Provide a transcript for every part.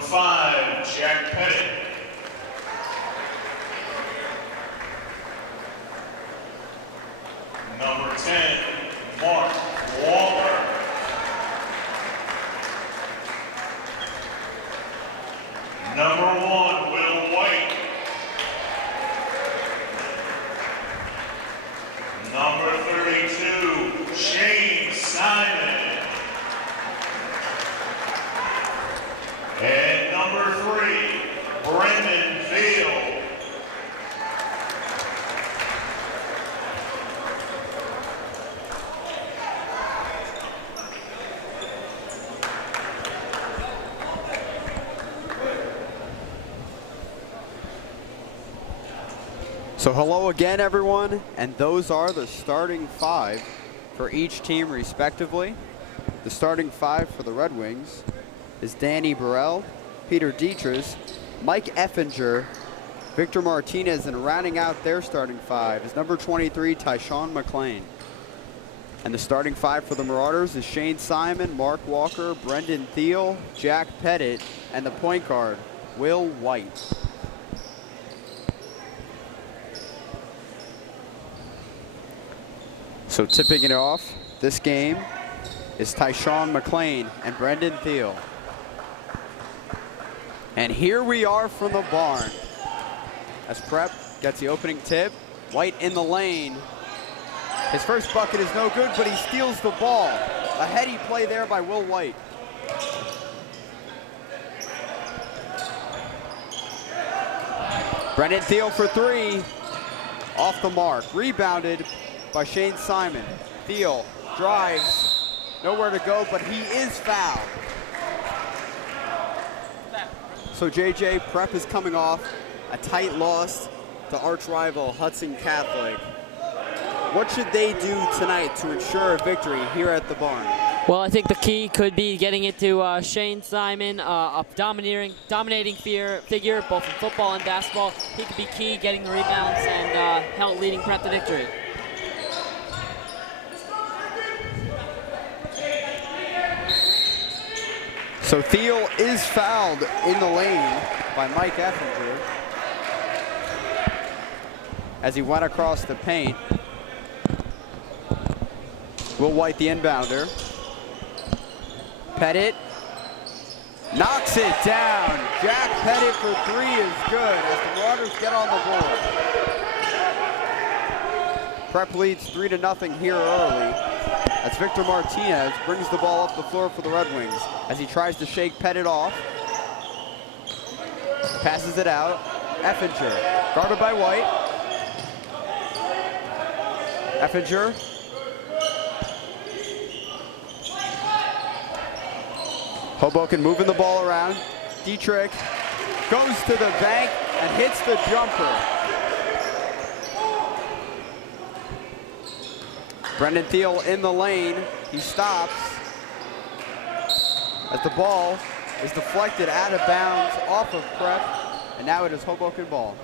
Number 5, Jack Pettit. Number 10, Mark Walker. Number 1, Will White. Number 32, Shane Simon. And number 3, Brendan Field. So hello again, everyone, and those are the starting 5 for each team respectively. The starting 5 for the Red Wings is Danny Burrell, Peter Dietrich, Mike Effinger, Victor Martinez, and rounding out their starting 5 is number 23, Tyshawn McLean. And the starting 5 for the Marauders is Shane Simon, Mark Walker, Brendan Thiel, Jack Pettit, and the point guard, Will White. So tipping it off this game is Tyshawn McLean and Brendan Thiel. And here we are from the barn as Prep gets the opening tip. White in the lane. His first bucket is no good, but he steals the ball. A heady play there by Will White. Brendan Thiel for 3. Off the mark. Rebounded by Shane Simon. Thiel drives, nowhere to go, but he is fouled. So JJ, Prep is coming off a tight loss to arch rival Hudson Catholic. What should they do tonight to ensure a victory here at the barn? Well, I think the key could be getting it to Shane Simon, a dominating figure both in football and basketball. He could be key, getting the rebounds and help leading Prep to victory. So Thiel is fouled in the lane by Mike Effinger as he went across the paint. Will White, the inbounder. Pettit knocks it down. Jack Pettit for 3 is good as the Marauders get on the board. Prep leads 3-0 here early as Victor Martinez brings the ball up the floor for the Red Wings as he tries to shake Pettit off. Passes it out. Effinger, guarded by White. Effinger. Hoboken moving the ball around. Dietrich goes to the bank and hits the jumper. Brendan Thiel in the lane. He stops as the ball is deflected out of bounds off of Prep, and now it is Hoboken ball.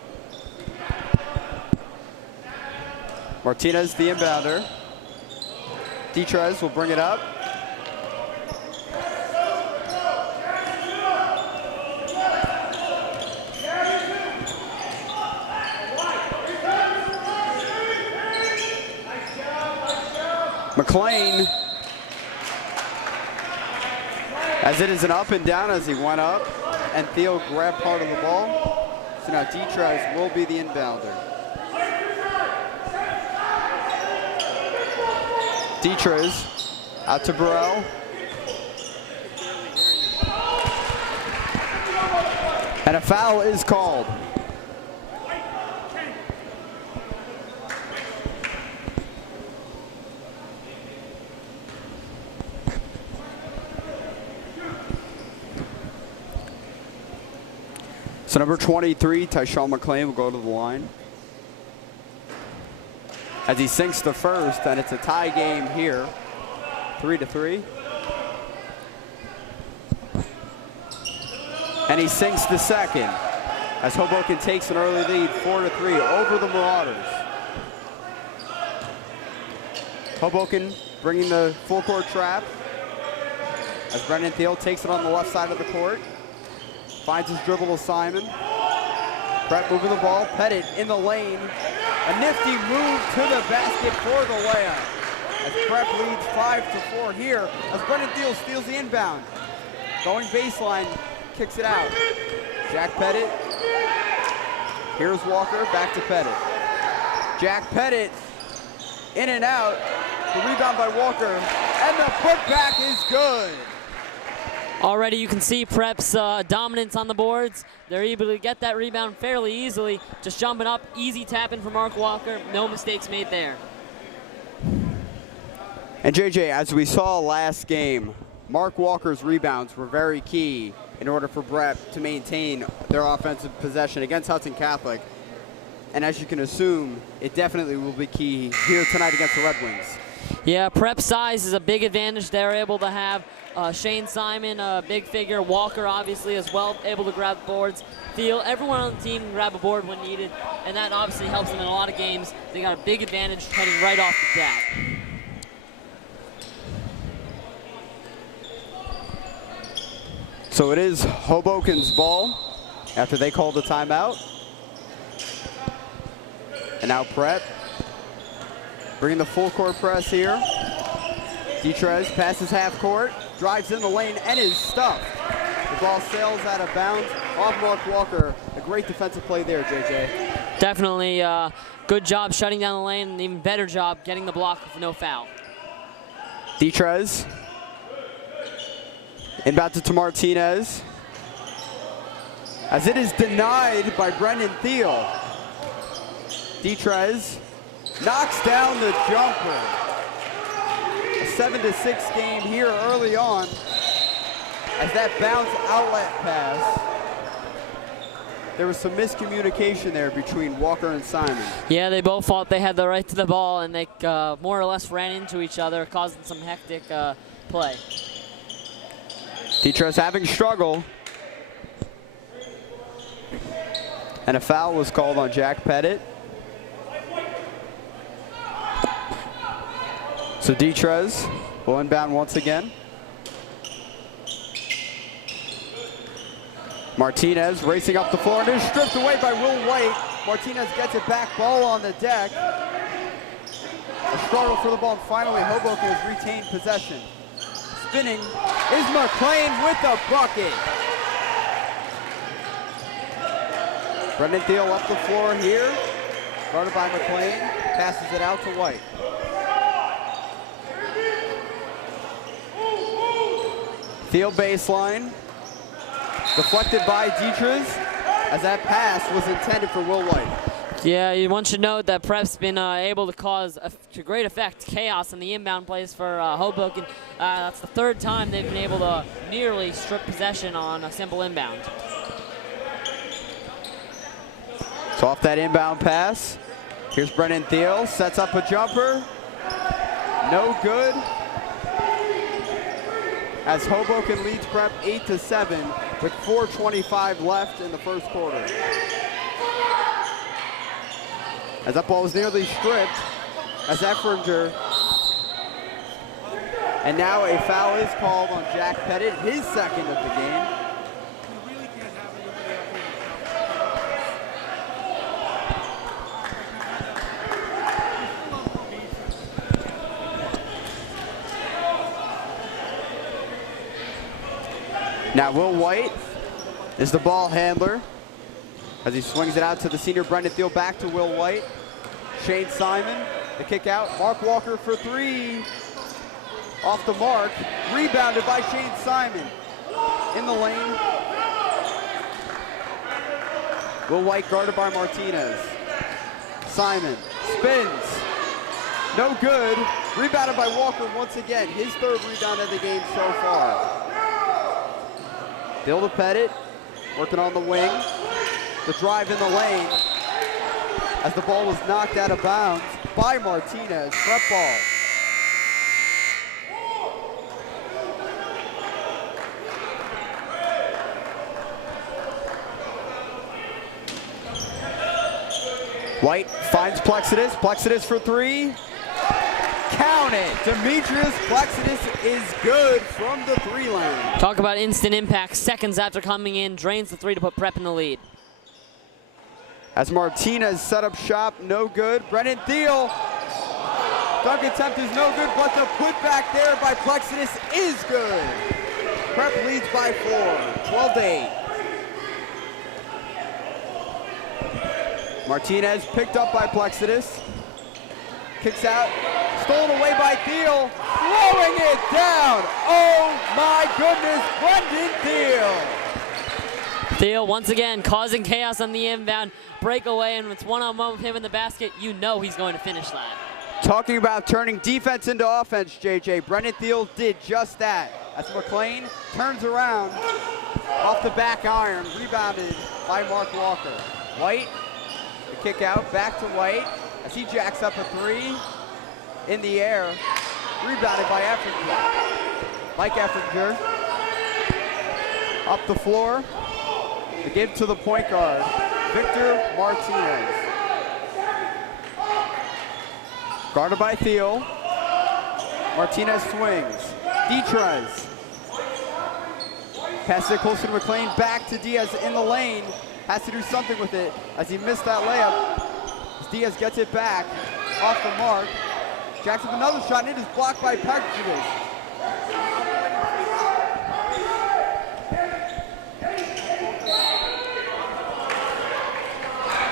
Martinez, the inbounder. Dietrich will bring it up. McLean, as it is an up and down as he went up, and Thiel grabbed part of the ball. So now Dietrich will be the inbounder. Dietrich out to Burrell. And a foul is called. So number 23, Tyshawn McLean, will go to the line as he sinks the first, and it's a tie game here, 3-3. And he sinks the second as Hoboken takes an early lead, 4-3 over the Marauders. Hoboken bringing the full court trap as Brendan Thiel takes it on the left side of the court. finds his dribble to Simon. Prep moving the ball, Pettit in the lane. A nifty move to the basket for the layup. As Prep leads 5-4 here, as Brendan Thiel steals the inbound. Going baseline, kicks it out. Jack Pettit. Here's Walker, back to Pettit. Jack Pettit, in and out. The rebound by Walker, and the putback is good. Already you can see Prep's dominance on the boards. They're able to get that rebound fairly easily. Just jumping up, easy tapping for Mark Walker. No mistakes made there. And JJ, as we saw last game, Mark Walker's rebounds were very key in order for Prep to maintain their offensive possession against Hudson Catholic. And as you can assume, it definitely will be key here tonight against the Red Wings. Yeah, Prep size is a big advantage they're able to have. Shane Simon, a big figure. Walker, obviously, as well, able to grab boards. Thiel, everyone on the team can grab a board when needed, and that obviously helps them in a lot of games. They got a big advantage heading right off the bat. So it is Hoboken's ball after they called the timeout. And now Prep bringing the full court press here. Detrez passes half court, drives in the lane, and is stuffed. The ball sails out of bounds off Mark Walker. A great defensive play there, JJ. Definitely good job shutting down the lane, and even better job getting the block with no foul. Detrez. Inbound to Martinez. As it is denied by Brendan Thiel. Detrez knocks down the jumper. A 7-6 game here early on as that bounce outlet pass. There was some miscommunication there between Walker and Simon. Yeah, they both thought they had the right to the ball, and they more or less ran into each other, causing some hectic play. Detrez having struggle. And a foul was called on Jack Pettit. So Detrez will inbound once again. Martinez racing up the floor and is stripped away by Will White. Martinez gets it back, ball on the deck. A struggle for the ball, and finally Hoboken has retained possession. Spinning is McLean with the bucket. Brendan Thiel up the floor here, guarded by McLean, passes it out to White. Thiel baseline, deflected by Detrez, as that pass was intended for Will White. Yeah, one should note that Prep's been able to cause to great effect chaos in the inbound plays for Hoboken. That's the third time they've been able to nearly strip possession on a simple inbound. So off that inbound pass, here's Brendan Thiel, sets up a jumper, no good. As Hoboken leads Prep 8-7 with 4:25 left in the first quarter. As that ball was nearly stripped, as Effringer. And now a foul is called on Jack Pettit, his second of the game. Now Will White is the ball handler as he swings it out to the senior Brendan Thiel, back to Will White. Shane Simon, the kick out. Mark Walker for three. Off the mark, rebounded by Shane Simon. In the lane. Will White guarded by Martinez. Simon spins. No good. Rebounded by Walker once again. His third rebound of the game so far. Thiel to Pettit, working on the wing. The drive in the lane as the ball was knocked out of bounds by Martinez. Prep ball. White finds Plexidis. Plexidis for three. Count it. Demetrius Plexidis is good from the 3 lane. Talk about instant impact. Seconds after coming in, drains the 3 to put Prep in the lead. As Martinez set up shop, no good. Brennan Thiel. Dunk attempt is no good, but the putback there by Plexidis is good. Prep leads by 4, 12-8. Martinez picked up by Plexidis. Kicks out, stolen away by Thiel, throwing it down. Oh my goodness, Brendan Thiel. Thiel once again causing chaos on the inbound breakaway, and it's one-on-one with him in the basket. You know he's going to finish that. Talking about turning defense into offense, JJ, Brendan Thiel did just that. As McLean turns around off the back iron, rebounded by Mark Walker. White, the kick out, back to White, as he jacks up a 3 in the air, rebounded by Effinger. Mike Effinger up the floor, to give to the point guard, Victor Martinez. Guarded by Thiel. Martinez swings. Detrez. Passes it closer to McLean, back to Diaz in the lane. Has to do something with it as he missed that layup. As Diaz gets it back off the mark. Jacks up another shot, and it is blocked by Plexidis.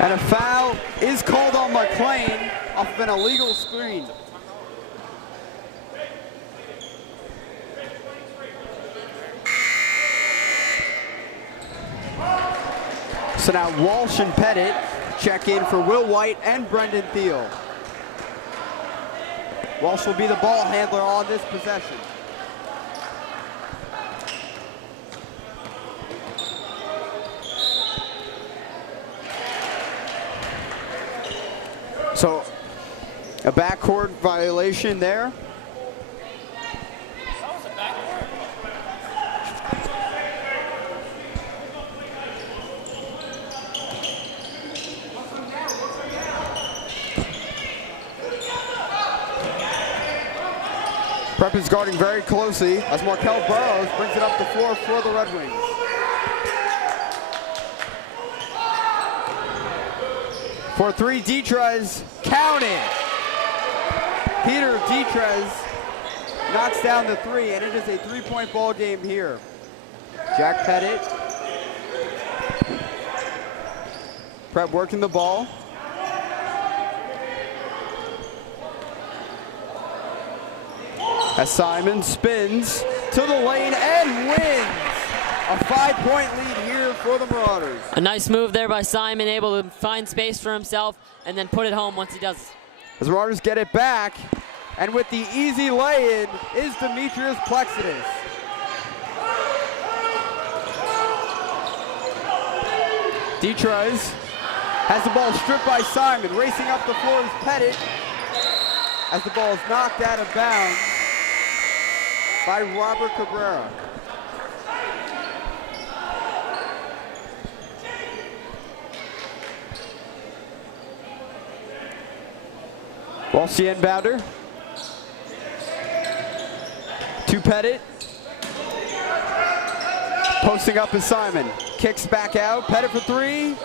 And a foul is called on McLean off of an illegal screen. So now Walsh and Pettit check in for Will White and Brendan Thiel. Walsh will be the ball handler on this possession. So a backcourt violation there. Prep is guarding very closely as Markel Burrows brings it up the floor for the Red Wings. For 3, Detrez, count it. Peter Detrez knocks down the 3, and it is a 3-point ball game here. Jack Pettit. Prep working the ball. As Simon spins to the lane and wins. A 5-point lead here for the Marauders. A nice move there by Simon, able to find space for himself and then put it home once he does. As Marauders get it back, and with the easy lay-in is Demetrius Plexidis. Detrez has the ball stripped by Simon. Racing up the floor is Pettit as the ball is knocked out of bounds by Robert Cabrera. Walsh the inbounder. To Pettit. Posting up is Simon. Kicks back out. Pettit for 3.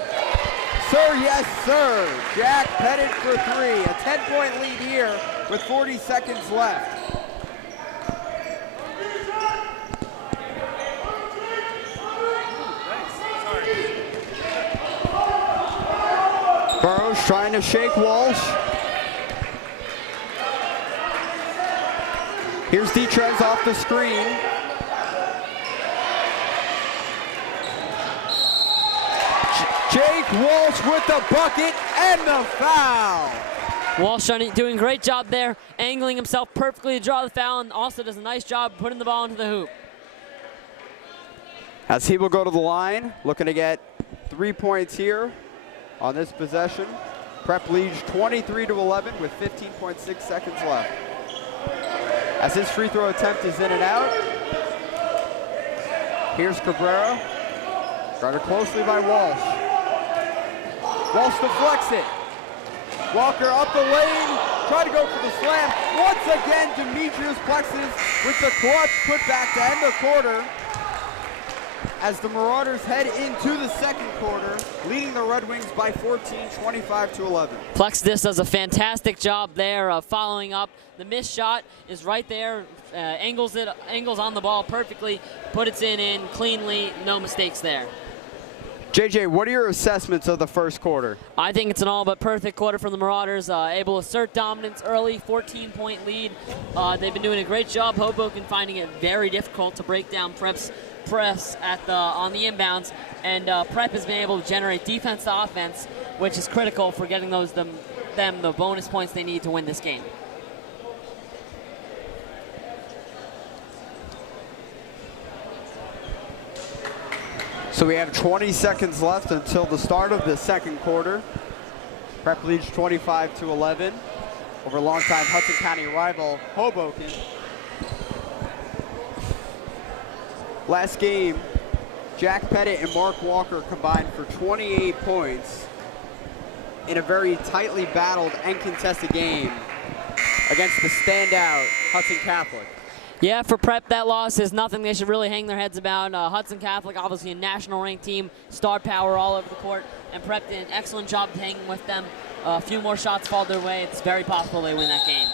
Sir, yes, sir. Jack Pettit for 3. A 10-point lead here with 40 seconds left. Burrows trying to shake Walsh. Here's Detrez off the screen. Jake Walsh with the bucket and the foul. Walsh doing a great job there, angling himself perfectly to draw the foul, and also does a nice job putting the ball into the hoop. As he will go to the line, looking to get 3 points here on this possession. Prep leads 23-11 with 15.6 seconds left. As his free throw attempt is in and out. Here's Cabrera, guarded closely by Walsh. Walsh deflects it. Walker up the lane, Try to go for the slam. Once again, Demetrius Plexus with the clutch putback to end the quarter. As the Marauders head into the second quarter, leading the Red Wings by 14, 25-11. Plexus does a fantastic job there of following up. The missed shot is right there, angles on the ball perfectly, puts it in cleanly, no mistakes there. JJ, what are your assessments of the first quarter? I think it's an all but perfect quarter from the Marauders, able to assert dominance early, 14-point lead. They've been doing a great job. Hoboken finding it very difficult to break down press on the inbounds, and Prep has been able to generate defense to offense, which is critical for getting them the bonus points they need to win this game. So we have 20 seconds left until the start of the second quarter. Prep leads 25-11 over longtime Hudson County rival Hoboken. Last game, Jack Pettit and Mark Walker combined for 28 points in a very tightly battled and contested game against the standout Hudson Catholic. Yeah, for Prep, that loss is nothing they should really hang their heads about. Hudson Catholic, obviously a national ranked team, star power all over the court, and Prep did an excellent job hanging with them. A few more shots fall their way. It's very possible they win that game.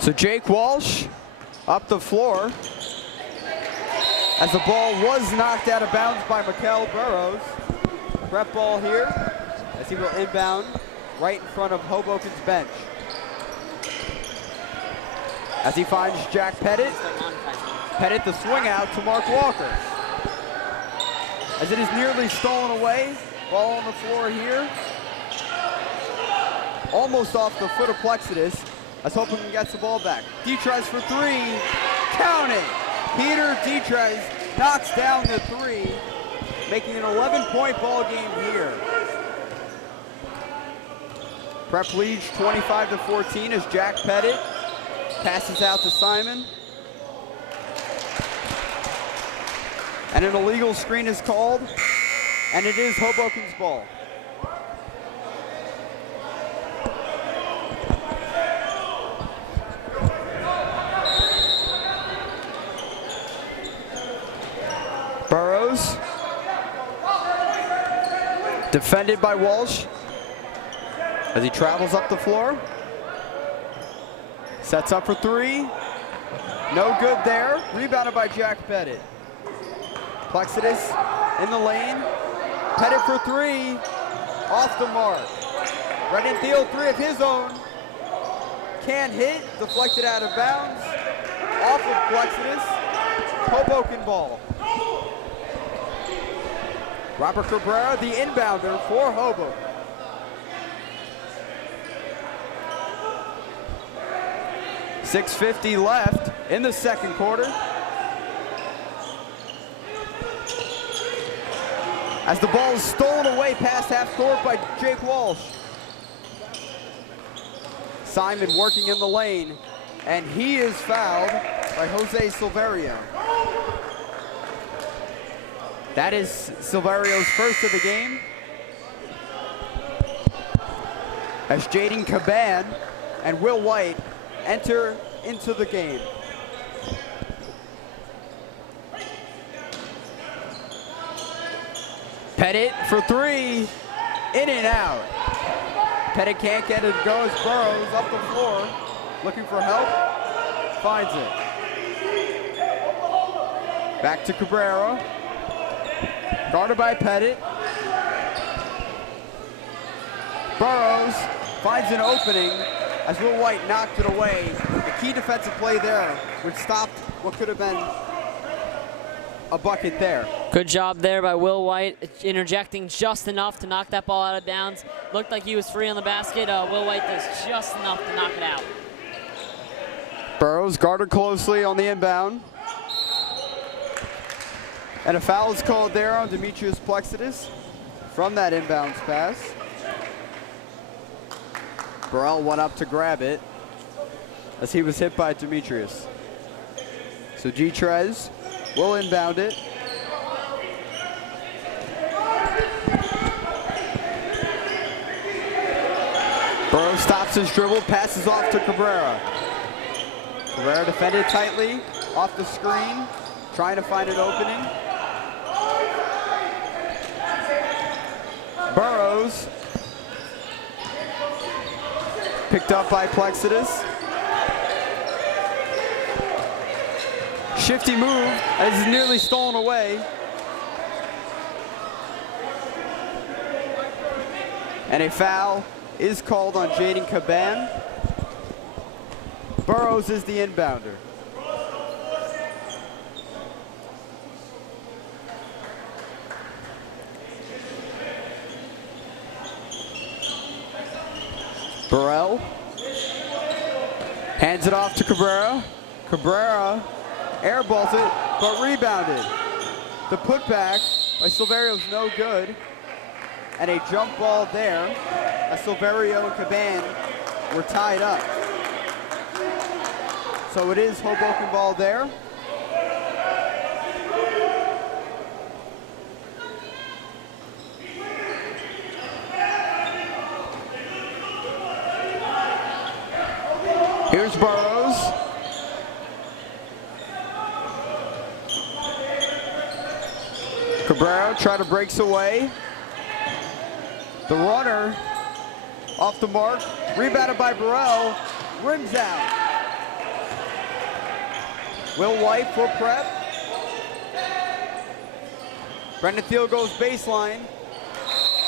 So Jake Walsh up the floor as the ball was knocked out of bounds by Mikael Burrows. Prep ball here as he will inbound right in front of Hoboken's bench. As he finds Jack Pettit. Pettit the swing out to Mark Walker. As it is nearly stolen away. Ball on the floor here. Almost off the foot of Plexus. As Hoboken gets the ball back. Detres for three. Count it. Peter Detres knocks down the three, making an 11-point ball game here. Prep leads 25-14 as Jack Pettit passes out to Simon. And an illegal screen is called, and it is Hoboken's ball. Burrows, defended by Walsh as he travels up the floor. Sets up for three. No good there. Rebounded by Jack Pettit. Plexus in the lane. Pettit for three. Off the mark. Brendan Thiel, three of his own. Can't hit. Deflected out of bounds. Off of Plexus. Hoboken ball. Robert Cabrera, the inbounder for Hoboken. .650 left in the second quarter. As the ball is stolen away past half court by Jake Walsh. Simon working in the lane, and he is fouled by Jose Silverio. That is Silverio's first of the game. As Jaden Caban and Will White enter into the game. Pettit for three, in and out. Pettit can't get it to go as Burrows up the floor, looking for help, finds it. Back to Cabrera, guarded by Pettit. Burrows finds an opening as Will White knocked it away. The key defensive play there would stop what could have been a bucket there. Good job there by Will White, interjecting just enough to knock that ball out of bounds. Looked like he was free on the basket. Will White does just enough to knock it out. Burrows guarded closely on the inbound. And a foul is called there on Demetrius Plexus from that inbounds pass. Burrell went up to grab it as he was hit by Demetrius. So Detres will inbound it. his dribble, passes off to Cabrera. Cabrera defended tightly, off the screen, trying to find an opening. Burrows, picked up by Plexidus. Shifty move, as is nearly stolen away. And a foul is called on Jaden Caban. Burrows is the inbounder. Burrell hands it off to Cabrera. Cabrera airballs it, but rebounded. The putback by Silverio's no good. And a jump ball there as Silverio and Caban were tied up. So it is Hoboken ball there. Here's Burrows. Cabrera try to breaks away. The runner off the mark, rebounded by Burrell, rims out. Will White for prep. Brendan Thiel goes baseline,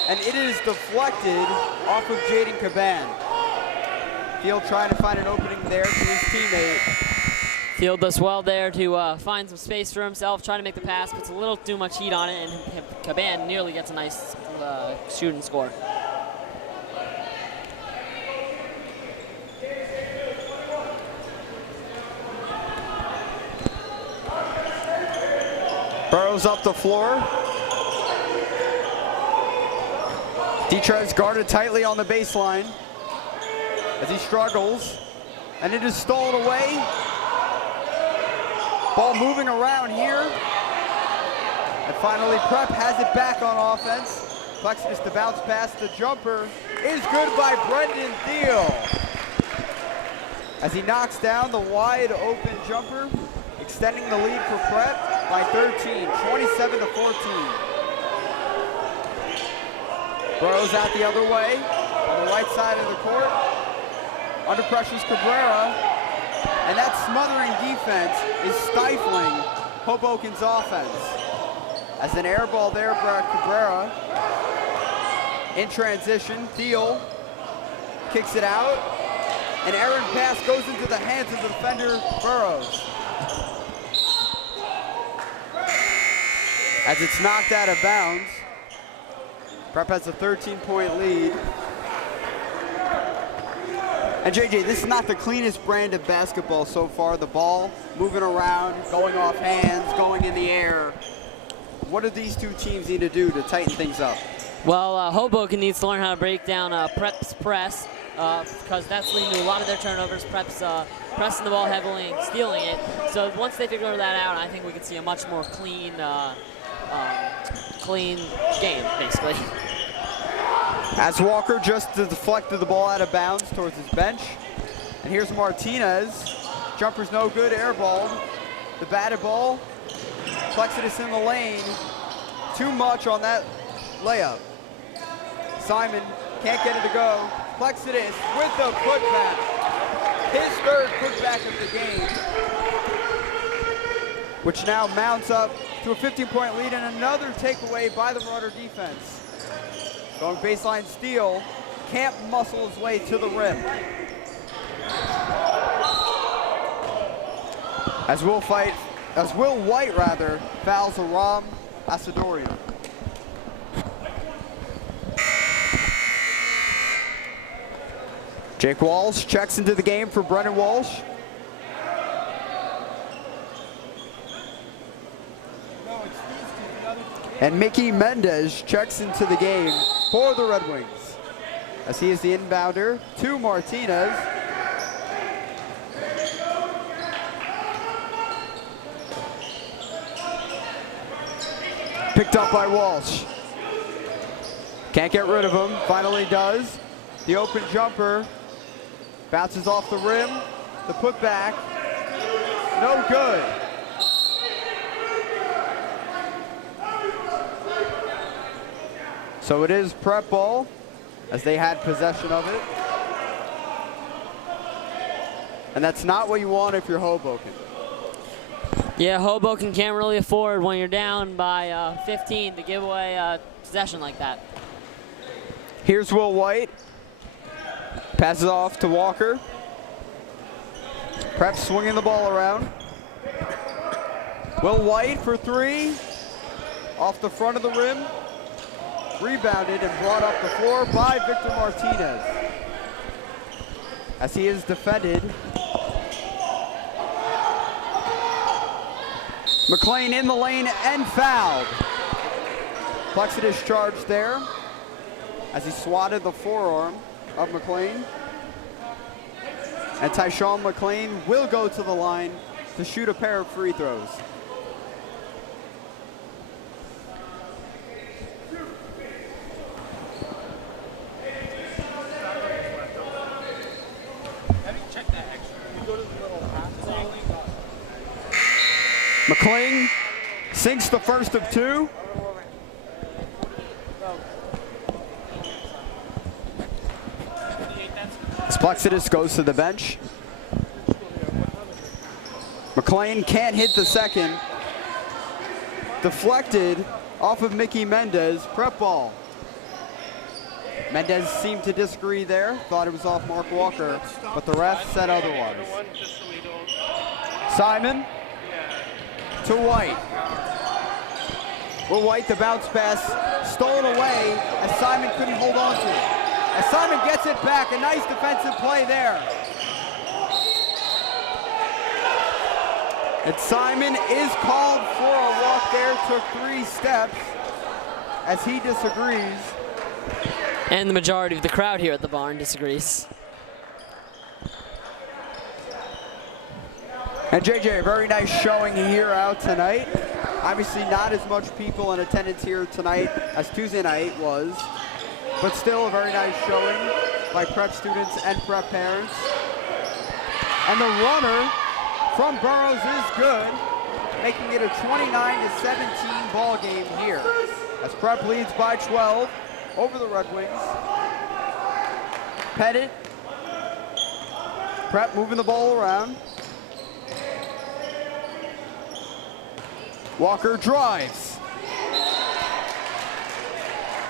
and it is deflected off of Jaden Caban. Thiel trying to find an opening there to his teammate. Thiel does well there to find some space for himself, trying to make the pass, puts a little too much heat on it, and Caban nearly gets a nice shoot and score. Burrows up the floor. Detrez guarded tightly on the baseline as he struggles, and it is stolen away. Ball moving around here. And finally, Prep has it back on offense. Plexidus to bounce pass. The jumper is good by Brendan Thiel as he knocks down the wide open jumper, extending the lead for Prep by 13, 27-14. Burrows out the other way on the right side of the court. Under pressure's Cabrera, and that smothering defense is stifling Hoboken's offense. As an air ball there by Cabrera. In transition, Thiel kicks it out, and errant pass goes into the hands of the defender, Burrows. As it's knocked out of bounds, Prep has a 13-point lead. And JJ, this is not the cleanest brand of basketball so far. The ball moving around, going off hands, going in the air. What do these two teams need to do to tighten things up? Well, Hoboken needs to learn how to break down Prep's press because that's leading to a lot of their turnovers. Prep's pressing the ball heavily and stealing it. So once they figure that out, I think we can see a much more clean game, basically. As Walker just deflected the ball out of bounds towards his bench. And here's Martinez. Jumper's no good, airballed. The batted ball. Plexidus in the lane. Too much on that layup. Simon can't get it to go. Plexidus with the putback. His third putback of the game, which now mounts up to a 15-point lead, and another takeaway by the Marauder defense. Going baseline steal, can't muscle his way to the rim. As Will White fouls Aram Asadoria. Jake Walsh checks into the game for Brennan Walsh. And Mickey Mendez checks into the game for the Red Wings, as he is the inbounder to Martinez. Picked up by Walsh. Can't get rid of him, finally does. The open jumper Bounces off the rim. The putback. No good. So it is prep ball as they had possession of it. And that's not what you want if you're Hoboken. Yeah, Hoboken can't really afford when you're down by 15 to give away a possession like that. Here's Will White. Passes off to Walker. Prep swinging the ball around. Will White for three. Off the front of the rim. Rebounded and brought up the floor by Victor Martinez. As he is defended. McLean in the lane and fouled. Plexidus charged there as he swatted the forearm of McLean. And Tyshawn McLean will go to the line to shoot a pair of free throws. McLean sinks the first of two. Plexidus goes to the bench. McLean can't hit the second. Deflected off of Mickey Mendez. Prep ball. Mendez seemed to disagree there. Thought it was off Mark Walker, but the ref said otherwise. Simon to White. Will White, the bounce pass, stolen away as Simon couldn't hold on to it. As Simon gets it back, a nice defensive play there. And Simon is called for a walk there, took 3 steps as he disagrees. And the majority of the crowd here at the barn disagrees. And JJ, a very nice showing here out tonight. Obviously not as much people in attendance here tonight as Tuesday night was, but still a very nice showing by prep students and prep parents. And the runner from Burroughs is good, making it a 29-17 ball game here as prep leads by 12 over the Red Wings. Pettit, prep moving the ball around. Walker drives.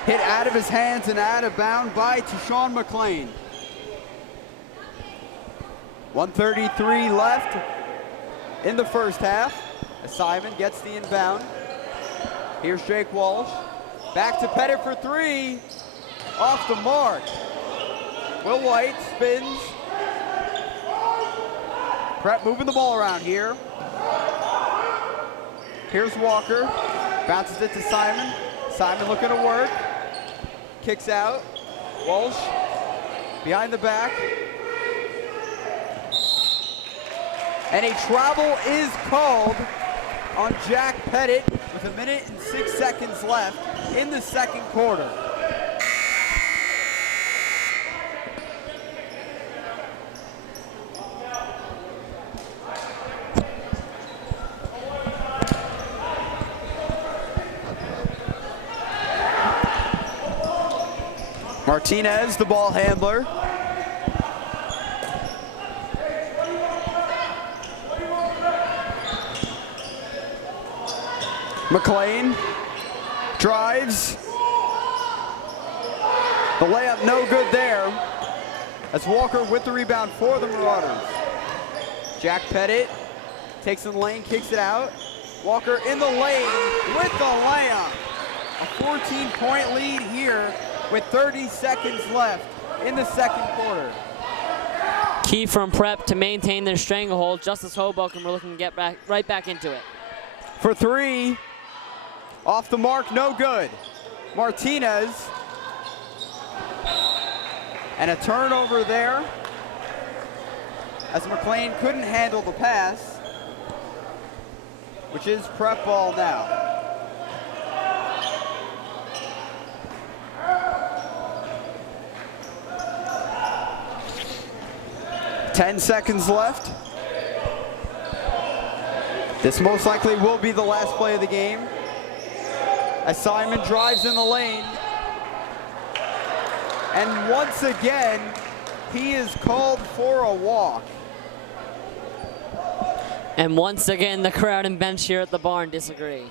Hit out of his hands and out of bounds by Tyshawn McLean. 1:33 left in the first half as Simon gets the inbound. Here's Jake Walsh. Back to Pettit for 3. Off the mark. Will White spins. Prep moving the ball around here. Here's Walker. Bounces it to Simon. Simon looking to work. Kicks out. Walsh behind the back. And a travel is called on Jack Pettit with 1 minute and 6 seconds left in the second quarter. Martinez, the ball handler. McLean drives. The layup no good there as Walker with the rebound for the Marauders. Jack Pettit takes in the lane, kicks it out. Walker in the lane with the layup. A 14-point lead here with 30 seconds left in the second quarter. Key from prep to maintain their stranglehold, just as Hoboken were looking to get right back into it. For 3, off the mark, no good. Martinez, and a turnover there as McLean couldn't handle the pass, which is prep ball now. 10 seconds left. This most likely will be the last play of the game, as Simon drives in the lane. And once again, he is called for a walk. And once again, the crowd and bench here at the barn disagree.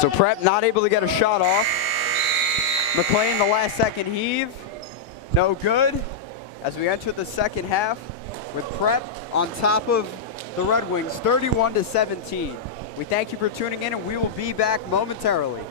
So Prep not able to get a shot off. McLean, the last second heave, no good. As we enter the second half with Prep on top of the Red Wings, 31-17. We thank you for tuning in, and we will be back momentarily.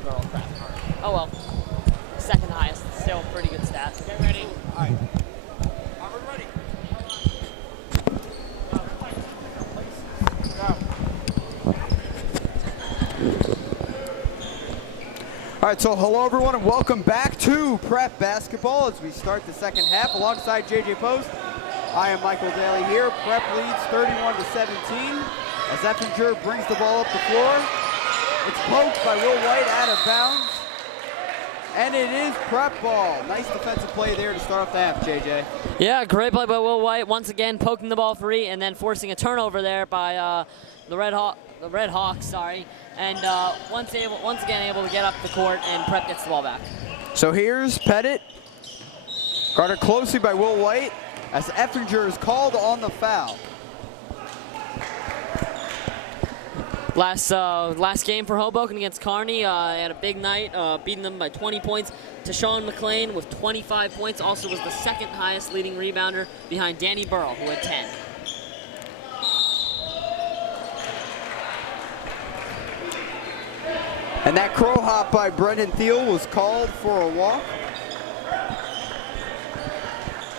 the girl crap. Oh well. Second highest. Still pretty good stat. Get ready. All right. Are we ready? All right, so hello everyone and welcome back to Prep Basketball as we start the second half alongside JJ Post. I am Michael Daly here. Prep leads 31-17 as Effinger brings the ball up the floor. It's poked by Will White out of bounds. And it is Prep ball. Nice defensive play there to start off the half, JJ. Yeah, great play by Will White. Once again, poking the ball free and then forcing a turnover there by the Red Hawks, sorry. And once again able to get up the court, and Prep gets the ball back. So here's Pettit, guarded closely by Will White, as Effinger is called on the foul. Last game for Hoboken against Kearney. Had a big night, beating them by 20 points. Tashawn McLean with 25 points, also was the second highest leading rebounder behind Danny Burrell, who had 10. And that crow hop by Brendan Thiel was called for a walk.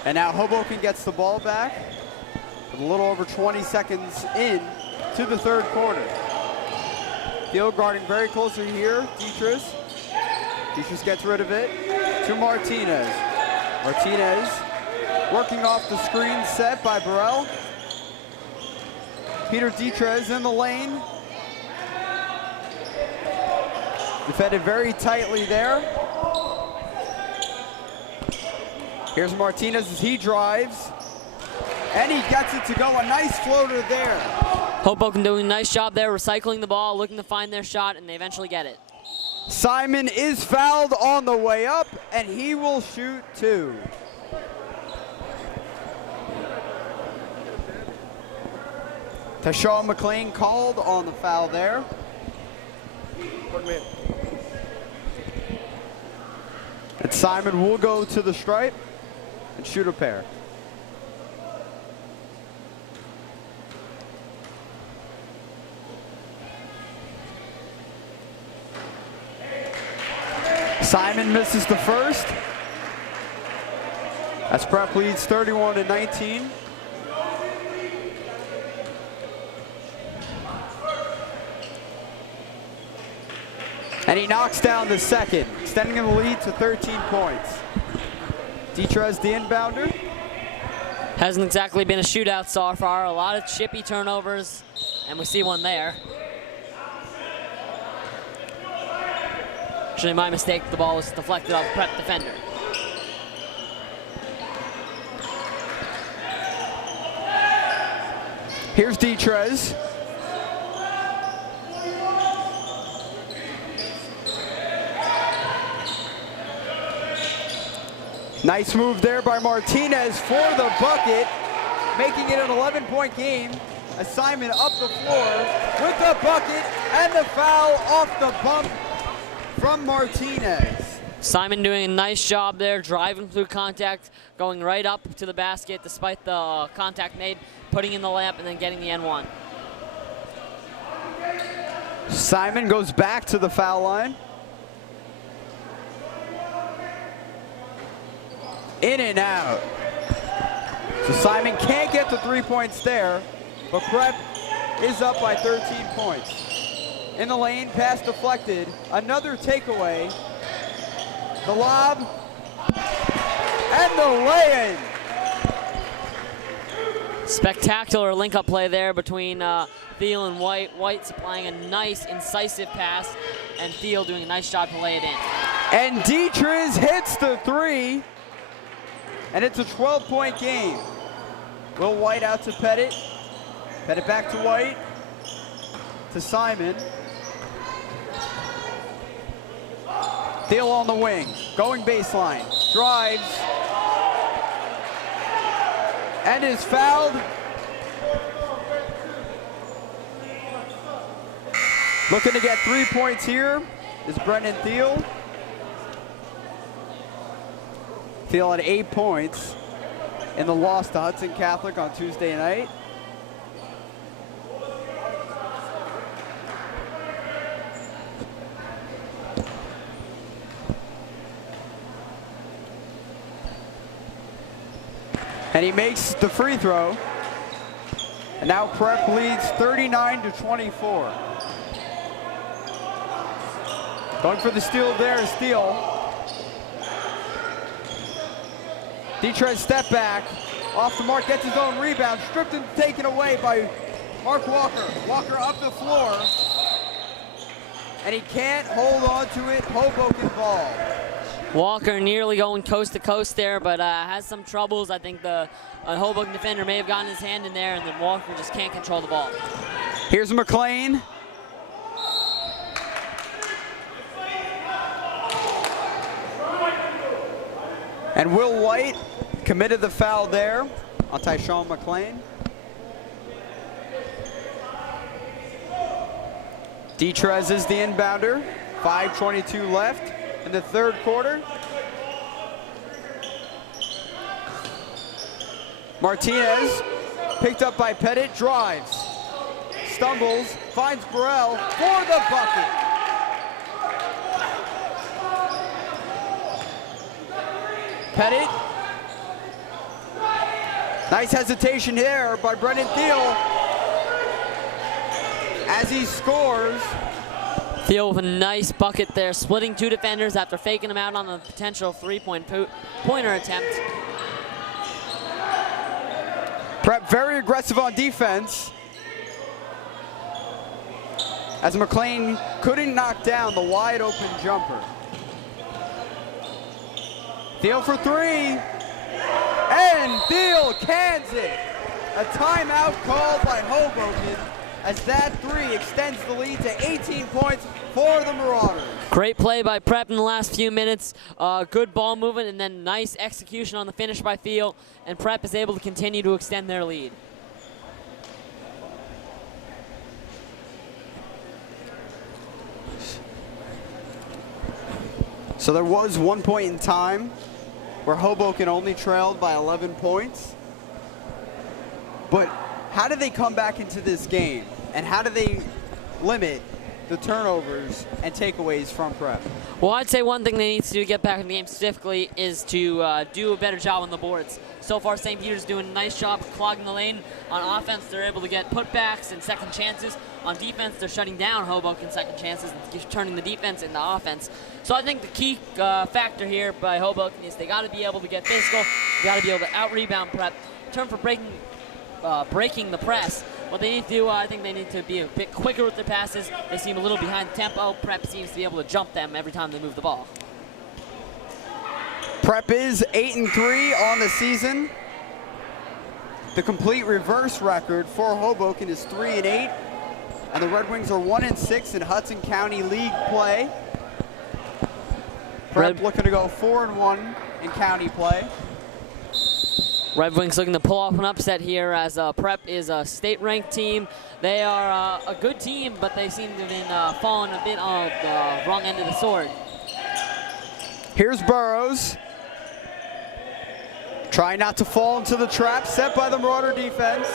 And now Hoboken gets the ball back with a little over 20 seconds in to the third quarter. Thiel guarding very closely here, Dietrich. Dietrich gets rid of it to Martinez. Martinez working off the screen set by Burrell. Peter Dietrich in the lane. Defended very tightly there. Here's Martinez as he drives. And he gets it to go. A nice floater there. Hoboken doing a nice job there, recycling the ball, looking to find their shot, and they eventually get it. Simon is fouled on the way up, and he will shoot two. Tashawn McLean called on the foul there. And Simon will go to the stripe and shoot a pair. Simon misses the first. As Prep leads 31-19. And he knocks down the second, extending the lead to 13 points. Dietrich, the inbounder. Hasn't exactly been a shootout so far. A lot of chippy turnovers, and we see one there. Actually, my mistake. The ball was deflected off the Prep defender. Here's Dietrich. Nice move there by Martinez for the bucket, making it an 11-point game. As Simon up the floor with the bucket and the foul off the bump from Martinez. Simon doing a nice job there, driving through contact, going right up to the basket despite the contact made, putting in the layup, and then getting the N1. Simon goes back to the foul line. In and out. So Simon can't get the 3 points there, but Prep is up by 13 points. In the lane, pass deflected. Another takeaway. The lob. And the lay-in. Spectacular link-up play there between Thiel and White. White supplying a nice, incisive pass, and Thiel doing a nice job to lay it in. And Dietrich hits the three. And it's a 12-point game. Will White out to Pettit. Pettit back to White. To Simon. Thiel on the wing. Going baseline. Drives. And is fouled. Looking to get 3 points here is Brendan Thiel. Thiel had 8 points in the loss to Hudson Catholic on Tuesday night. And he makes the free throw. And now Prep leads 39-24. Going for the steal there, steal. Detrez step back, off the mark, gets his own rebound, stripped and taken away by Mark Walker. Walker up the floor, and he can't hold on to it. Hoboken ball. Walker nearly going coast to coast there, but has some troubles. I think the Hoboken defender may have gotten his hand in there, and then Walker just can't control the ball. Here's McLean. And Will White committed the foul there on Tyshawn McLean. Detrez is the inbounder. 5:22 left in the third quarter. Martinez picked up by Pettit, drives, stumbles, finds Burrell for the bucket. Pettit. Nice hesitation here by Brendan Thiel as he scores. Thiel with a nice bucket there, splitting two defenders after faking him out on a potential three-pointer attempt. Prep very aggressive on defense as McLean couldn't knock down the wide open jumper. Thiel for three, and Thiel cans it. A timeout called by Hoboken as that three extends the lead to 18 points for the Marauders. Great play by Prep in the last few minutes. Good ball movement and then nice execution on the finish by Thiel, and Prep is able to continue to extend their lead. So there was one point in time where Hoboken only trailed by 11 points. But how do they come back into this game? And how do they limit the turnovers and takeaways from Prep? Well, I'd say one thing they need to do to get back in the game specifically is to do a better job on the boards. So far, St. Peter's doing a nice job clogging the lane. On offense, they're able to get putbacks and second chances. On defense, they're shutting down Hoboken's second chances and turning the defense into offense. So I think the key factor here by Hoboken is they got to be able to get physical. They got to be able to out-rebound Prep. In terms for breaking the press, what they need to do, I think they need to be a bit quicker with their passes. They seem a little behind tempo. Prep seems to be able to jump them every time they move the ball. Prep is 8-3 on the season. The complete reverse record for Hoboken is 3-8, and the Red Wings are 1-6 in Hudson County League play. Prep looking to go 4-1 in county play. Red Wings looking to pull off an upset here as Prep is a state-ranked team. They are a good team, but they seem to have been falling a bit on the wrong end of the sword. Here's Burrows. Trying not to fall into the trap set by the Marauder defense.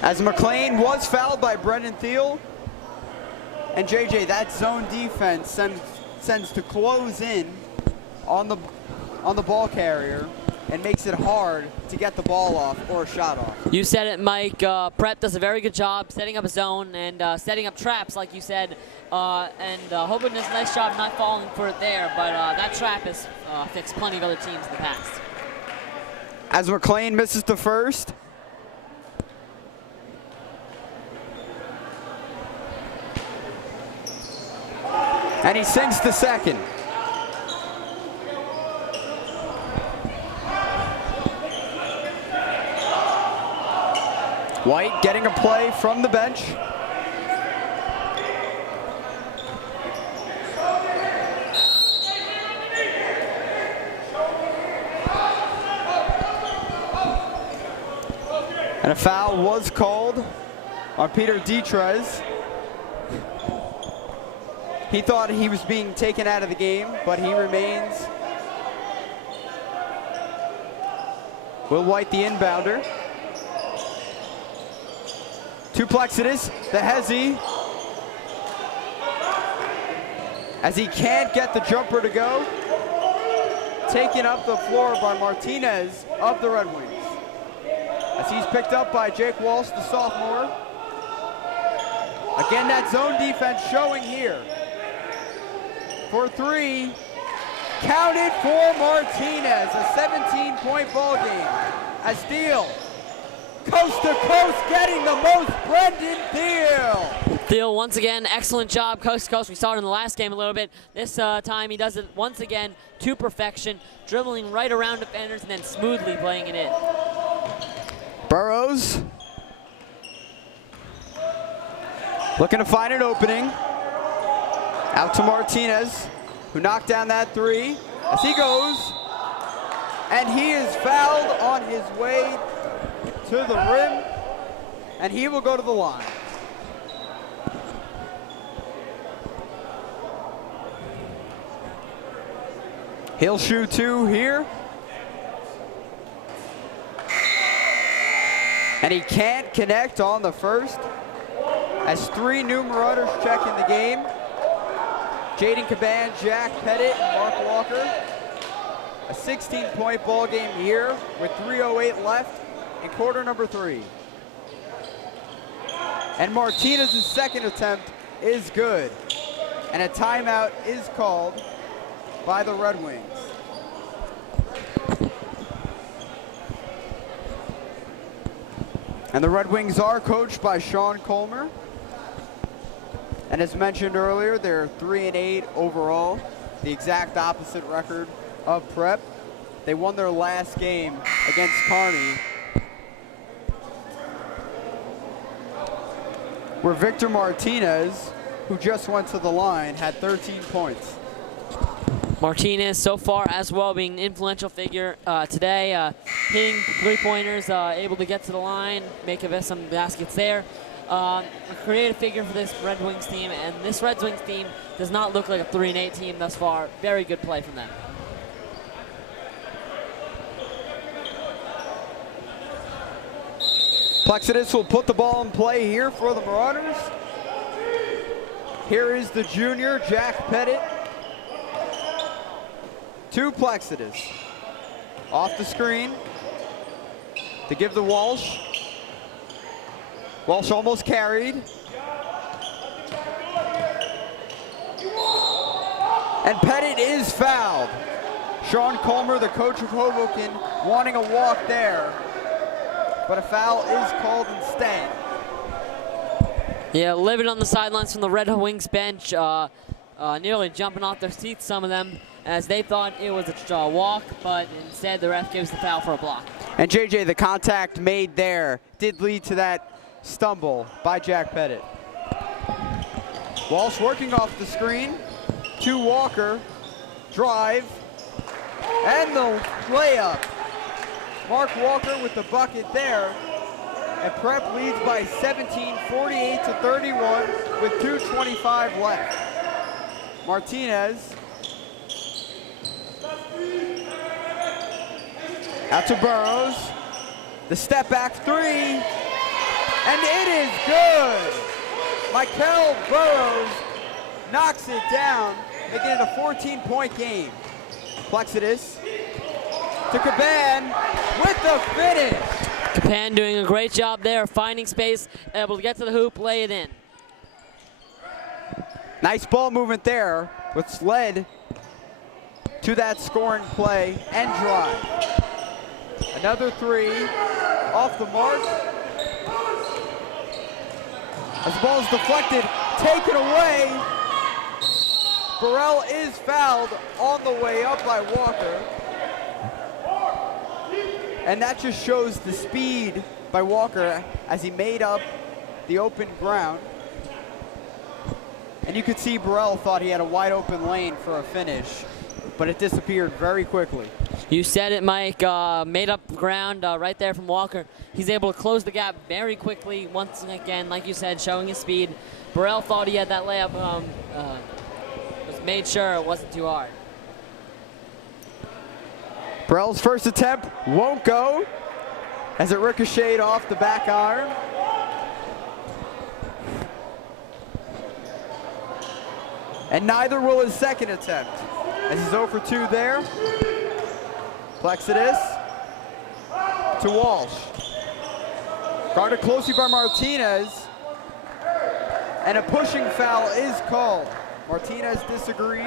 As McLean was fouled by Brendan Thiel. And JJ, that zone defense sends to close in on the ball carrier and makes it hard to get the ball off or a shot off. You said it, Mike. Prep does a very good job setting up a zone and setting up traps, like you said. Hoboken does a nice job not falling for it there, but that trap has fixed plenty of other teams in the past. As McLean misses the first. And he sinks the second. White getting a play from the bench. And a foul was called on Peter Detrez. He thought he was being taken out of the game, but he remains. Will White, the inbounder. To Plexidus, the Hezzy. as he can't get the jumper to go. Taken up the floor by Martinez of the Red Wings. As he's picked up by Jake Walsh, the sophomore. Again, that zone defense showing here. For three, counted for Martinez, a 17-point ball game. As Thiel, coast to coast, getting the most, Brendan Thiel. Thiel, once again, excellent job, coast to coast. We saw it in the last game a little bit. This time he does it once again to perfection, dribbling right around defenders and then smoothly playing it in. Burrows looking to find an opening. Out to Martinez, who knocked down that three. As he goes, and he is fouled on his way to the rim, and he will go to the line. He'll shoot two here. And he can't connect on the first, as three new Marauders check in the game. Jaden Caban, Jack Pettit, and Mark Walker. A 16-point ball game here with 3:08 left in quarter number 3. And Martinez's second attempt is good. And a timeout is called by the Red Wings. And the Red Wings are coached by Sean Colmer. And as mentioned earlier, they're 3-8 overall, the exact opposite record of Prep. They won their last game against Kearney, where Victor Martinez, who just went to the line, had 13 points. Martinez so far as well being an influential figure today, hitting three-pointers, able to get to the line, make some baskets there. A creative figure for this Red Wings team, and this Red Wings team does not look like a 3-8 team thus far. Very good play from them. Plexidus will put the ball in play here for the Marauders. Here is the junior, Jack Pettit. To Plexidus. Off the screen to give the Walsh. Walsh almost carried. And Pettit is fouled. Sean Colmer, the coach of Hoboken, wanting a walk there, but a foul is called instead. Yeah, living on the sidelines from the Red Wings bench, nearly jumping off their seats, some of them, as they thought it was a walk, but instead the ref gives the foul for a block. And JJ, the contact made there did lead to that stumble by Jack Pettit. Walsh working off the screen to Walker, drive, and the layup. Mark Walker with the bucket there, and Prep leads by 17, 48-31 with 2:25 left. Martinez out to Burrows, the step back three, and it is good. Michael Burrows knocks it down, making it a 14-point game. Plexidus to Caban with the finish. Caban doing a great job there, finding space, able to get to the hoop, lay it in. Nice ball movement there, which led to that scoring play and drive. Another three off the mark. As the ball is deflected, taken away. Burrell is fouled on the way up by Walker. And that just shows the speed by Walker as he made up the open ground. And you could see Burrell thought he had a wide open lane for a finish, but it disappeared very quickly. You said it, Mike. Made up ground right there from Walker. He's able to close the gap very quickly. Once again, like you said, showing his speed. Burrell thought he had that layup. Just made sure it wasn't too hard. Burrell's first attempt won't go as it ricocheted off the back iron. And neither will his second attempt. As he's 0 for 2 there. Plexidis to Walsh. Guarded closely by Martinez. And a pushing foul is called. Martinez disagrees.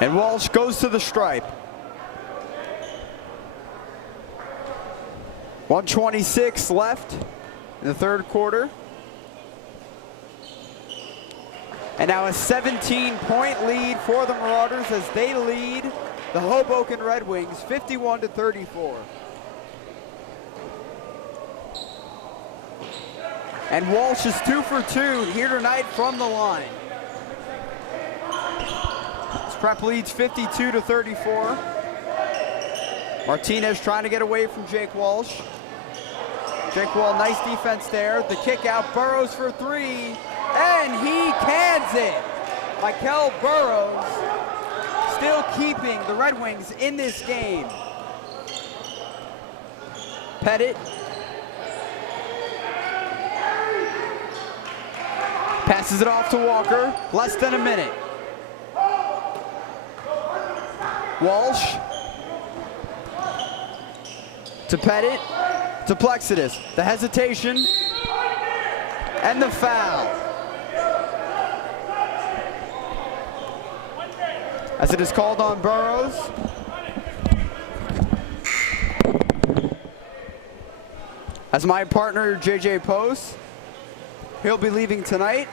And Walsh goes to the stripe. 1:26 left in the third quarter. And now a 17-point lead for the Marauders as they lead the Hoboken Red Wings 51-34. And Walsh is 2 for 2 here tonight from the line. Prep leads 52-34. Martinez trying to get away from Jake Walsh. Jake Wall, nice defense there. The kick out, Burrows for 3, and he cans it. Mikel Burrows still keeping the Red Wings in this game. Pettit. Passes it off to Walker, less than a minute. Walsh to Pettit to Plexidis. The hesitation and the foul. As it is called on Burrows. As my partner JJ Post, he'll be leaving tonight.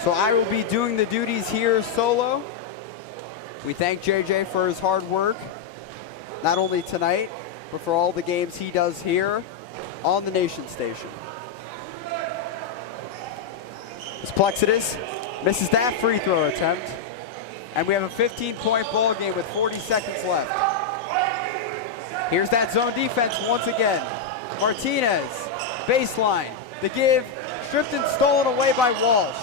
So I will be doing the duties here solo. We thank JJ for his hard work, not only tonight, but for all the games he does here on the Nation Station. As Plexidis misses that free throw attempt, and we have a 15-point ball game with 40 seconds left. Here's that zone defense once again. Martinez, baseline, the give, stripped and stolen away by Walsh.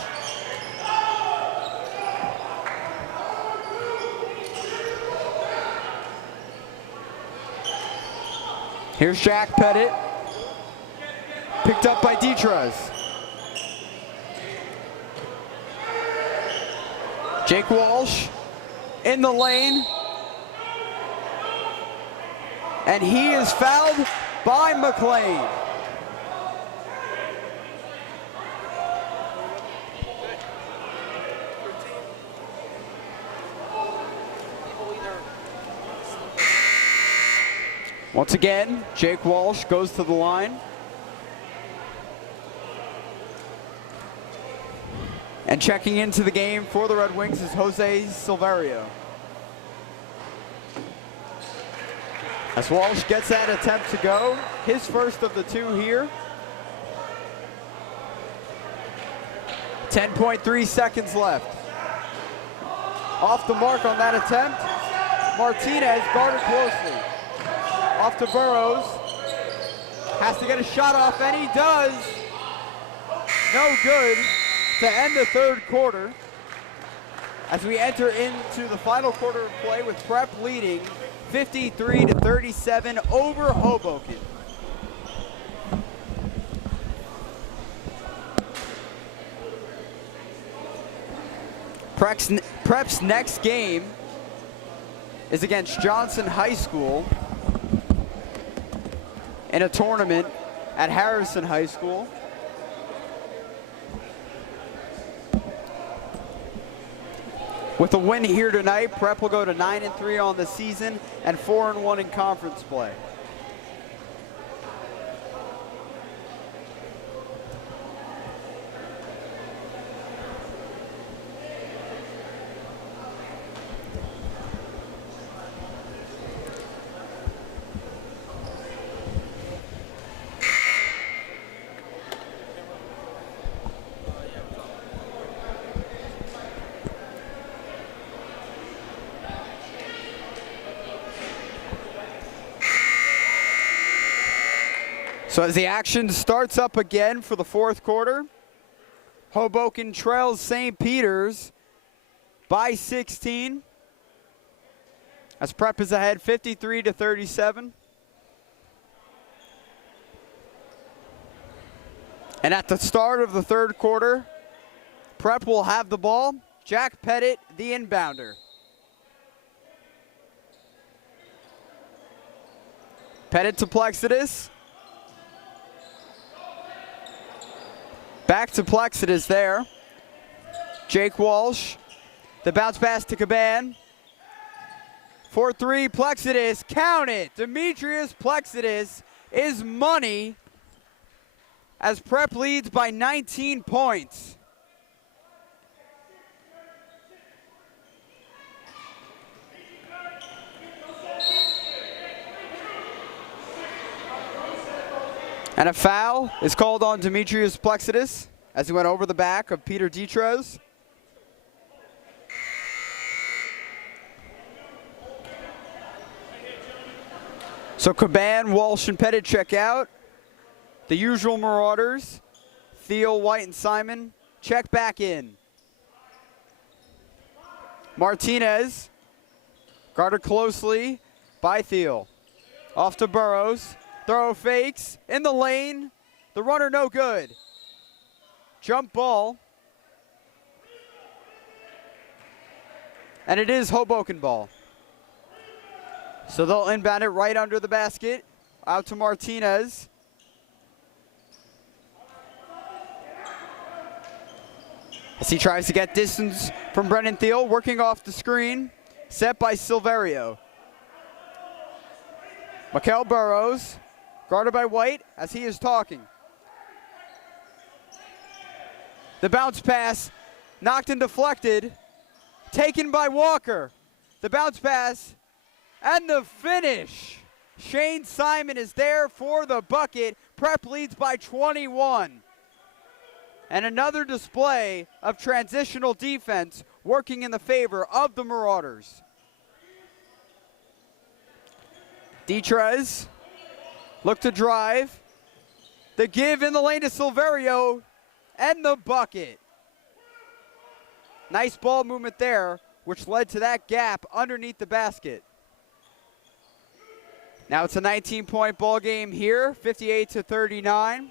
Here's Jack Pettit, picked up by Detres. Jake Walsh in the lane, and he is fouled by McLean. Once again, Jake Walsh goes to the line. And checking into the game for the Red Wings is Jose Silverio. As Walsh gets that attempt to go, his first of the 2 here. 10.3 seconds left. Off the mark on that attempt, Martinez guarded closely. Off to Burrows, has to get a shot off, and he does. No good to end the third quarter as we enter into the final quarter of play with Prep leading 53-37 over Hoboken. Prep's next game is against Johnson High School in a tournament at Harrison High School. With a win here tonight, Prep will go to 9-3 on the season and 4-1 in conference play. So as the action starts up again for the fourth quarter, Hoboken trails St. Peter's by 16. As Prep is ahead 53-37. And at the start of the third quarter, Prep will have the ball. Jack Pettit, the inbounder. Pettit to Plexidus. Back to Plexidus there. Jake Walsh. The bounce pass to Caban. 4-3, Plexidus, count it. Demetrius Plexidus is money as Prep leads by 19 points. And a foul is called on Demetrius Plexidus as he went over the back of Peter Dietrez. So Caban, Walsh, and Pettit check out. The usual Marauders, Thiel, White, and Simon, check back in. Martinez, guarded closely by Thiel. Off to Burrows, throw fakes, in the lane, the runner no good. Jump ball. And it is Hoboken ball. So they'll inbound it right under the basket, out to Martinez. As he tries to get distance from Brennan Thiel, working off the screen, set by Silverio. Mikael Burrows, guarded by White as he is talking. The bounce pass, knocked and deflected, taken by Walker. The bounce pass, and the finish. Shane Simon is there for the bucket. Prep leads by 21. And another display of transitional defense working in the favor of the Marauders. Dietrez, look to drive. The give in the lane to Silverio, and the bucket. Nice ball movement there, which led to that gap underneath the basket. Now it's a 19-point ball game here, 58-39.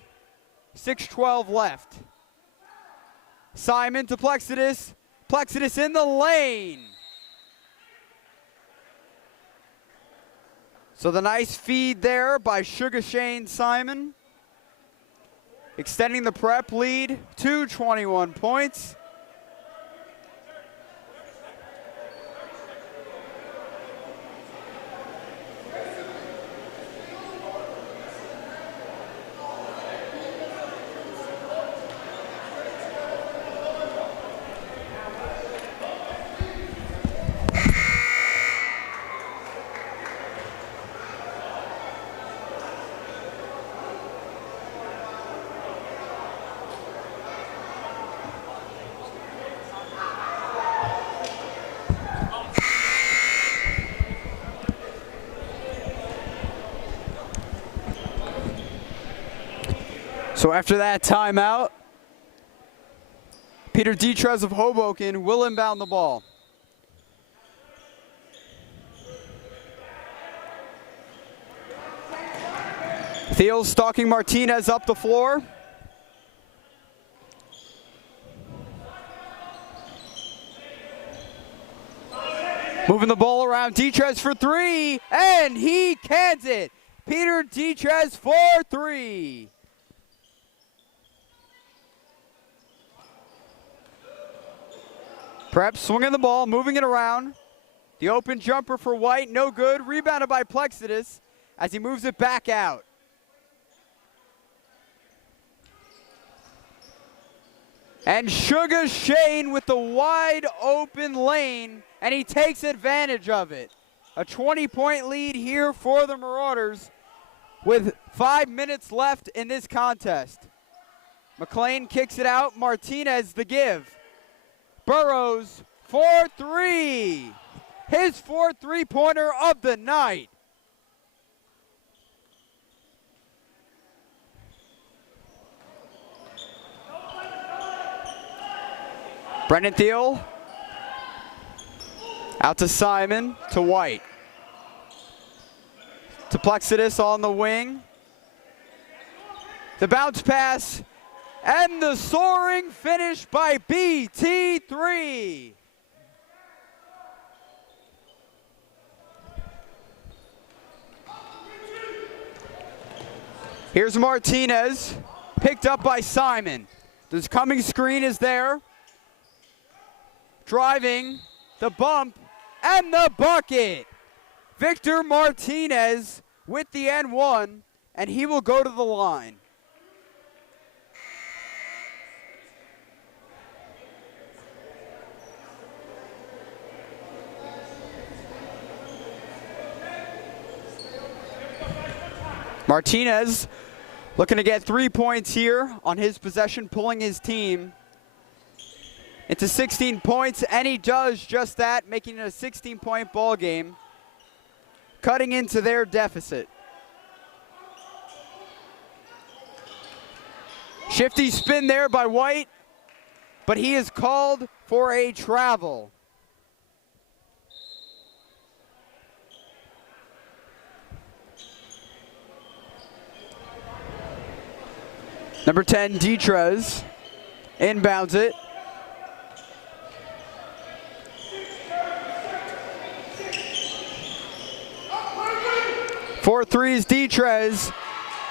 6:12 left. Simon to Plexidus. Plexidus in the lane. So the nice feed there by Sugar Shane Simon, extending the Prep lead to 21 points. So after that timeout, Peter Dietrez of Hoboken will inbound the ball. Thiel stalking Martinez up the floor. Moving the ball around, Dietrez for three, and he cans it. Peter Dietrez for three. Prep swinging the ball, moving it around. The open jumper for White, no good. Rebounded by Plexidus as he moves it back out. And Sugar Shane with the wide open lane, and he takes advantage of it. A 20-point lead here for the Marauders with 5 minutes left in this contest. McLean kicks it out, Martinez the give. Burrows for three. His fourth three-pointer of the night. Brennan Thiel out to Simon, to White. To Plexidus on the wing. The bounce pass And the soaring finish by BT3. Here's Martinez, picked up by Simon. This coming screen is there. Driving, the bump, and the bucket. Victor Martinez with the N1, and he will go to the line. Martinez looking to get 3 points here on his possession, pulling his team into 16 points, and he does just that, making it a 16-point ball game, cutting into their deficit. Shifty spin there by White, but he is called for a travel. Number 10, Detrez, inbounds it. For threes, Detrez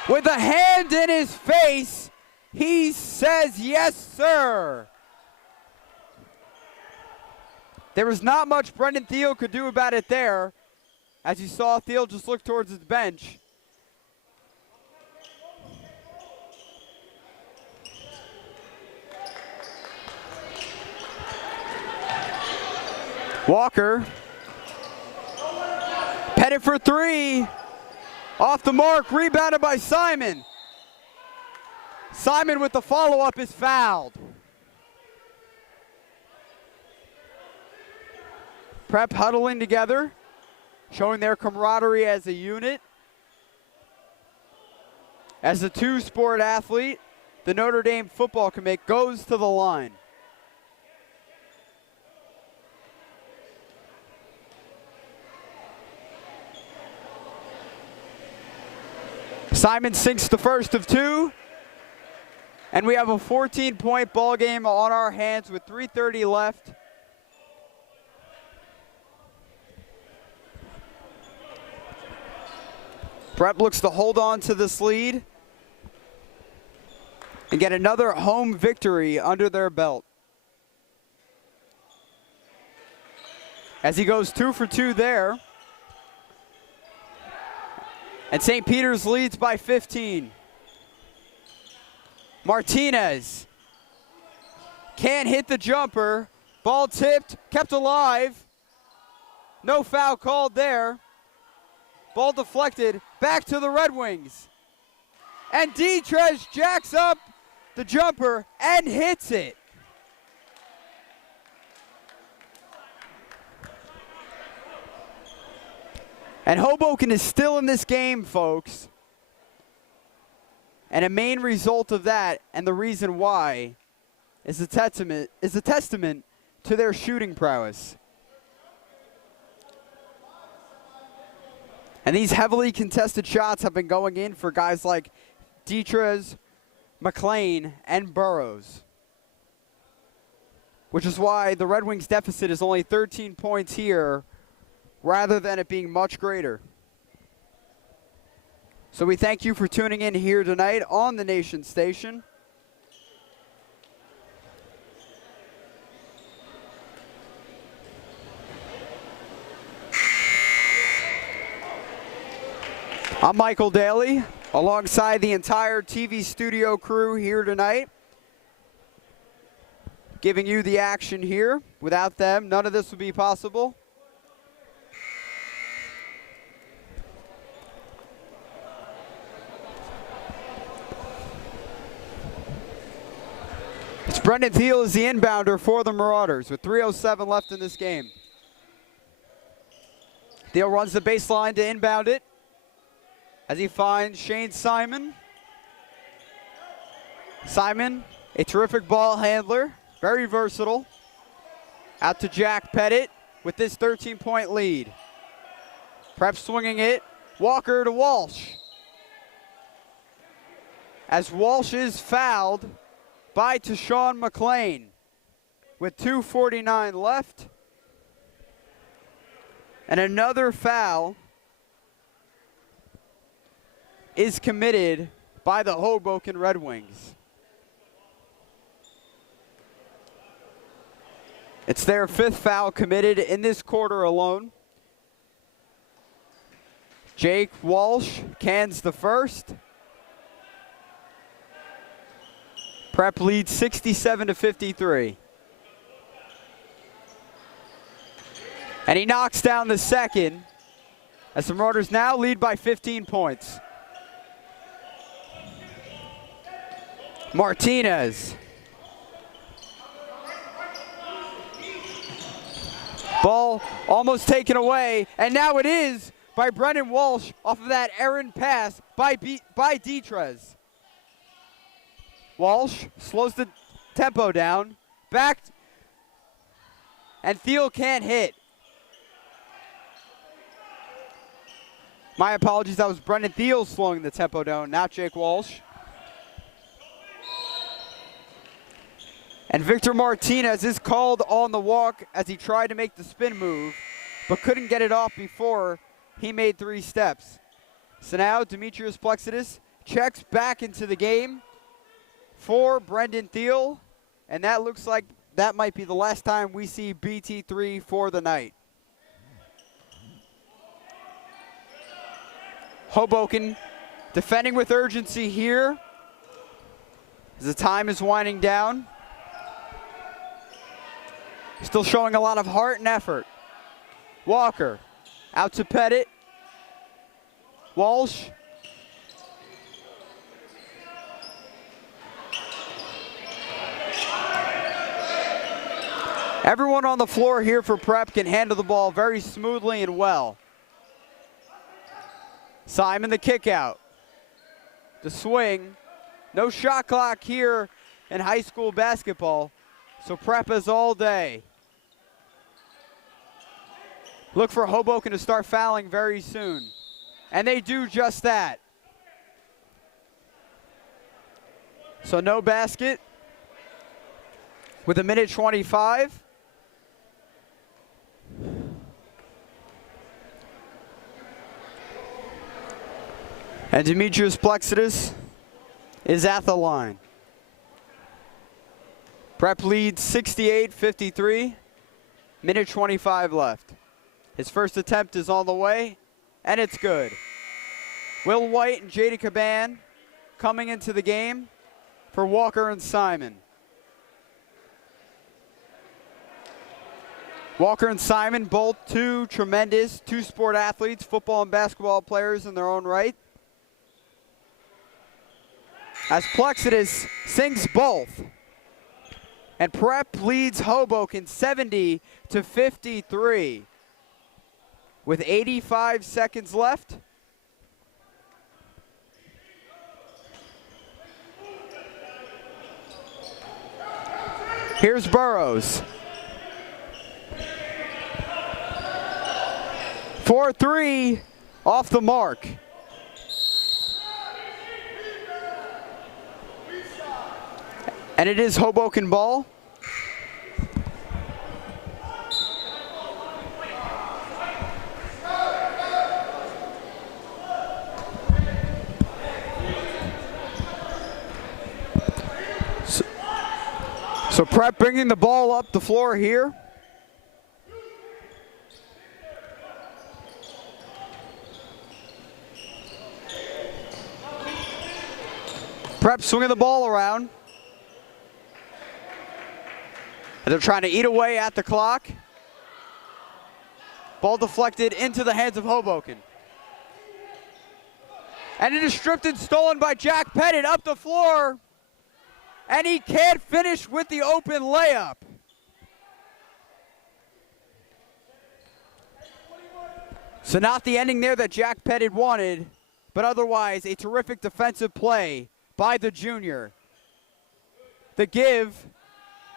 with a hand in his face. He says, yes, sir. There was not much Brendan Thiel could do about it there. As you saw, Thiel just look towards his bench. Walker, Pettit for three, off the mark, rebounded by Simon. Simon with the follow-up is fouled. Prep huddling together, showing their camaraderie as a unit. As a two-sport athlete, the Notre Dame football commit goes to the line. Simon sinks the first of two, and we have a 14-point ball game on our hands with 3:30 left. Prep looks to hold on to this lead and get another home victory under their belt. As he goes 2 for 2 there. And St. Peter's leads by 15. Martinez can't hit the jumper. Ball tipped, kept alive. No foul called there. Ball deflected, back to the Red Wings. And Detrez jacks up the jumper and hits it. And Hoboken is still in this game, folks. And a main result of that, and the reason why, is a testament to their shooting prowess. And these heavily contested shots have been going in for guys like Detrez, McLean, and Burrows. Which is why the Red Wings deficit is only 13 points here, rather than it being much greater. So we thank you for tuning in here tonight on the Nation Station. I'm Michael Daly, alongside the entire TV studio crew here tonight, giving you the action here. Without them, none of this would be possible. Brendan Thiel is the inbounder for the Marauders with 3:07 left in this game. Thiel runs the baseline to inbound it as he finds Shane Simon. Simon, a terrific ball handler, very versatile. Out to Jack Pettit with this 13-point lead. Prep swinging it, Walker to Walsh. As Walsh is fouled, by Tashawn McLean with 2:49 left. And another foul is committed by the Hoboken Red Wings. It's their 5th foul committed in this quarter alone. Jake Walsh cans the first. Prep leads 67-53. And he knocks down the second as the Marauders now lead by 15 points. Martinez. Ball almost taken away, and now it is by Brendan Walsh off of that errant pass by Detrez. Walsh slows the tempo down, back, and Thiel can't hit. My apologies, that was Brendan Thiel slowing the tempo down, not Jake Walsh. And Victor Martinez is called on the walk as he tried to make the spin move, but couldn't get it off before he made 3 steps. So now Demetrius Plexidis checks back into the game for Brendan Thiel, and that looks like that might be the last time we see BT3 for the night. Hoboken defending with urgency here as the time is winding down. Still showing a lot of heart and effort. Walker out to Pettit. Walsh. Everyone on the floor here for Prep can handle the ball very smoothly and well. Simon the kick out. The swing. No shot clock here in high school basketball, so Prep is all day. Look for Hoboken to start fouling very soon. And they do just that. So no basket with 1:25. And Demetrius Plexidis is at the line. Prep leads 68-53. 1:25 left. His first attempt is on the way, and it's good. Will White and Jada Caban coming into the game for Walker and Simon. Walker and Simon, both two tremendous two-sport athletes, football and basketball players in their own right. As Plexidis sings both. And Prep leads Hoboken 70-53. With 85 seconds left. Here's Burrows. 4-3 off the mark. And it is Hoboken ball. So Prep bringing the ball up the floor here. Prep swinging the ball around. And they're trying to eat away at the clock. Ball deflected into the hands of Hoboken. And it is stripped and stolen by Jack Pettit up the floor. And he can't finish with the open layup. So not the ending there that Jack Pettit wanted, but otherwise a terrific defensive play by the junior. The give,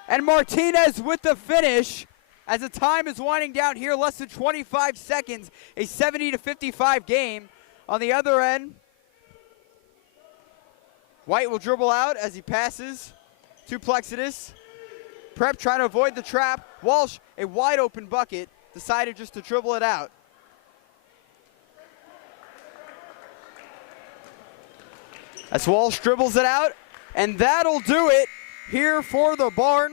and Martinez with the finish as the time is winding down here, less than 25 seconds, a 70-55 game. On the other end, White will dribble out as he passes to Plexidus. Prep trying to avoid the trap. Walsh, a wide open bucket, decided just to dribble it out. As Walsh dribbles it out, and that'll do it here for the Barn.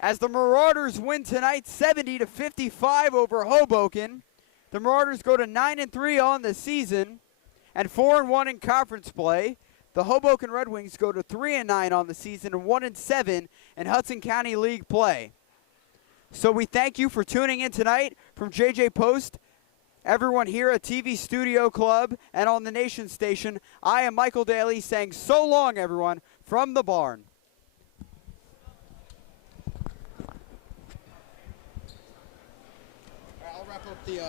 As the Marauders win tonight 70-55 over Hoboken. The Marauders go to 9-3 on the season and 4-1 in conference play. The Hoboken Red Wings go to 3-9 on the season and 1-7 in Hudson County League play. So we thank you for tuning in tonight from JJ Post, everyone here at TV Studio Club and on the Nation Station. I am Michael Daly saying so long, everyone, from the Barn. I'll wrap up the